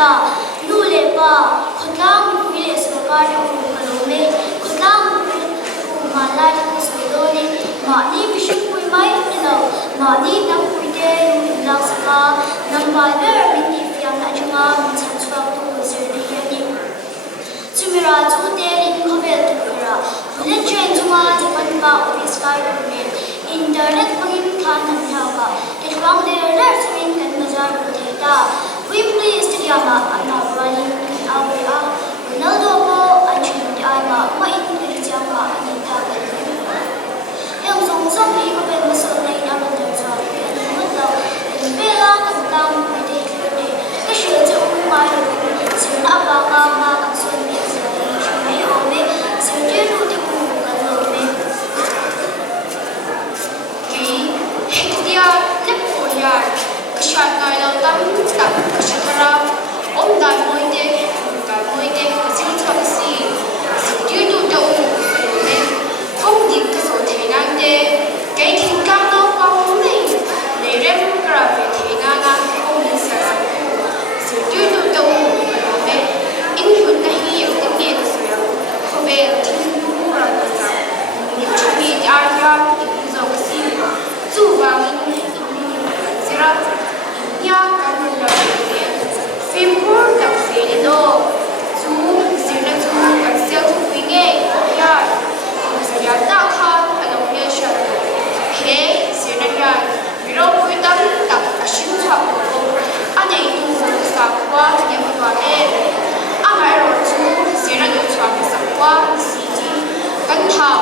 na nulepa khotlang mile sokar ko kalome khotlang malai ko sodone mani bishu pui mai no mani nam puite la saka nam baler mini fiam na chunga chan chwa to zerni yani chumira chute in khovel tukura bullet train chunga japan ba office kai ne internet pangin khan han thawa tilwang de ler swing kan bazar ko theta we please to yama ana wali awya ronaldo ko achin di ama ma in de jama ani ta yang song song ni ko ben so nei na ban de sa ni mo to be la kan tang ko de de ka shi je u ma ro sin na ba ka ma kan so ni sa ni mai ho me sin de ru de ku kan lo me ki dia le ko ya ka sha ngai lo tam tak ka sha thara om dai moi de sin thak si sin de du de u me công việc cái số thế năng de cái thiên cao nó quang này để rem cả về thế năng là công việc sản xuất sự tiêu thụ đâu mà về in hưởng cái hiểu tiếng nghe là sao không về thiên phú là sao những chuyện gì ai ra những dòng xin dù vào những sẽ ra nhà cái mình là phim hút đặc biệt là đâu chú sẽ là chú cái siêu thú vị nghe ya ya ta kha along ne sha he sinaya viro puitam tak ashin tha ko anei tu sa kwa ne ma ne a mai ro chu sira du chwa sa kwa si ji kan thao